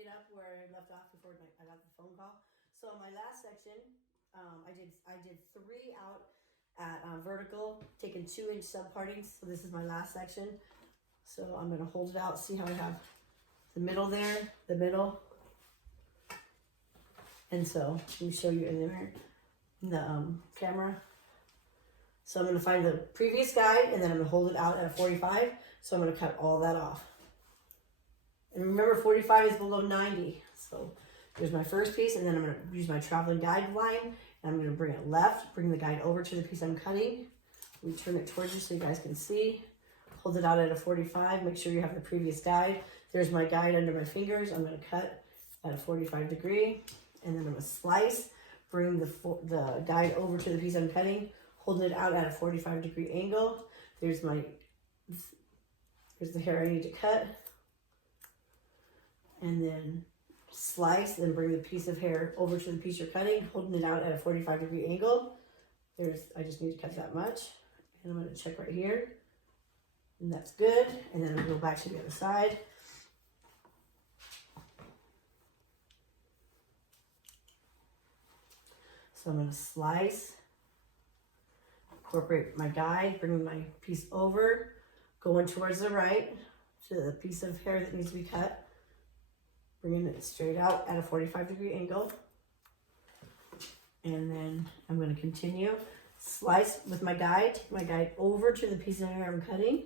it up where I left off before I got the phone call. So my last section, I did 3 out at vertical, taking 2-inch subpartings. So this is my last section. So I'm gonna hold it out. See how I have the middle there, the middle. And so let me show you in the camera. So I'm gonna find the previous guide and then I'm gonna hold it out at a 45. So I'm gonna cut all that off. And remember, 45 is below 90. So there's my first piece, and then I'm gonna use my traveling guide line, and I'm gonna bring it left, bring the guide over to the piece I'm cutting. We turn it towards you so you guys can see. Hold it out at a 45, make sure you have the previous guide. There's my guide under my fingers. I'm gonna cut at a 45 degree, and then I'm gonna slice, bring the guide over to the piece I'm cutting, holding it out at a 45 degree angle. There's the hair I need to cut. And then slice, then bring the piece of hair over to the piece you're cutting, holding it out at a 45 degree angle. I just need to cut that much. And I'm gonna check right here. And that's good. And then I'm gonna go back to the other side. So I'm gonna slice, incorporate my guide, bring my piece over, going towards the right to the piece of hair that needs to be cut. Bringing it straight out at a 45 degree angle. And then I'm going to continue. Slice with my guide, take my guide over to the piece of hair I'm cutting.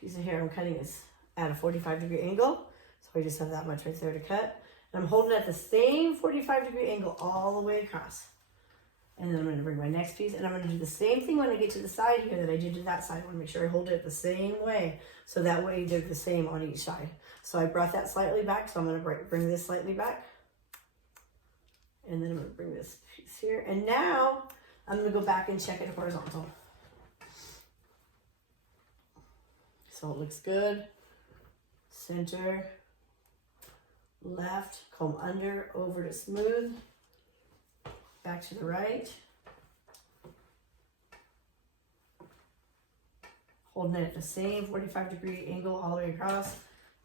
Piece of hair I'm cutting is at a 45 degree angle. So I just have that much right there to cut. And I'm holding it at the same 45 degree angle all the way across. And then I'm going to bring my next piece, and I'm going to do the same thing when I get to the side here that I did to that side. I want to make sure I hold it the same way, so that way they're the same on each side. So I brought that slightly back, so I'm going to bring this slightly back. And then I'm going to bring this piece here. And now I'm going to go back and check it horizontal. So it looks good. Center, left, comb under, over to smooth. Back to the right. Holding it at the same 45 degree angle all the way across.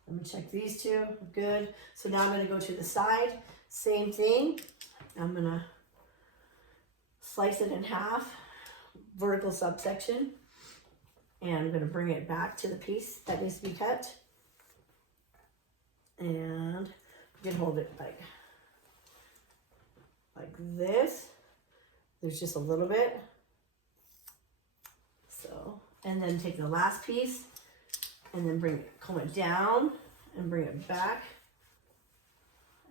Let me check these two. Good. So now I'm going to go to the side. Same thing. I'm going to slice it in half, vertical subsection. And I'm going to bring it back to the piece that needs to be cut. And you can hold it like this. There's just a little bit. So, and then take the last piece and then comb it down and bring it back.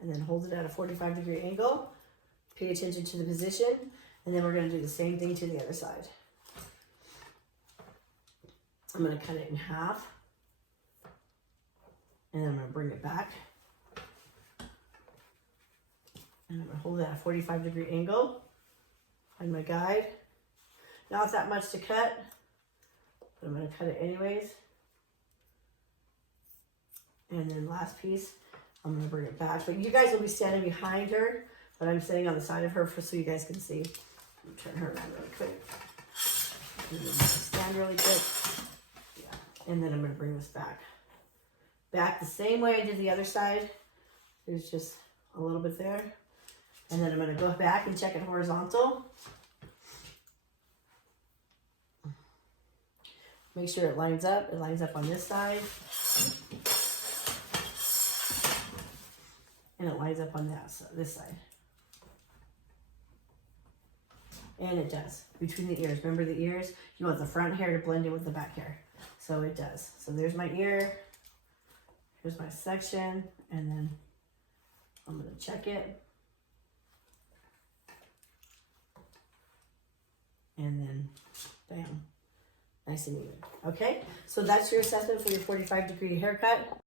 And then hold it at a 45 degree angle. Pay attention to the position. And then we're going to do the same thing to the other side. I'm going to cut it in half. And then I'm going to bring it back. And I'm going to hold it at a 45 degree angle. Find my guide. Now it's that much to cut, but I'm going to cut it anyways. And then last piece, I'm going to bring it back. But you guys will be standing behind her, but I'm sitting on the side of her so you guys can see. Turn her around really quick. And then stand really quick. Yeah. And then I'm going to bring this back. Back the same way I did the other side. There's just a little bit there. And then I'm going to go back and check it horizontal. Make sure it lines up. It lines up on this side. And it lines up on this side. And it does. Between the ears. Remember the ears? You want the front hair to blend in with the back hair. So it does. So there's my ear. Here's my section. And then I'm going to check it. And then, bam, nice and even. Okay, so that's your assessment for your 45 degree haircut.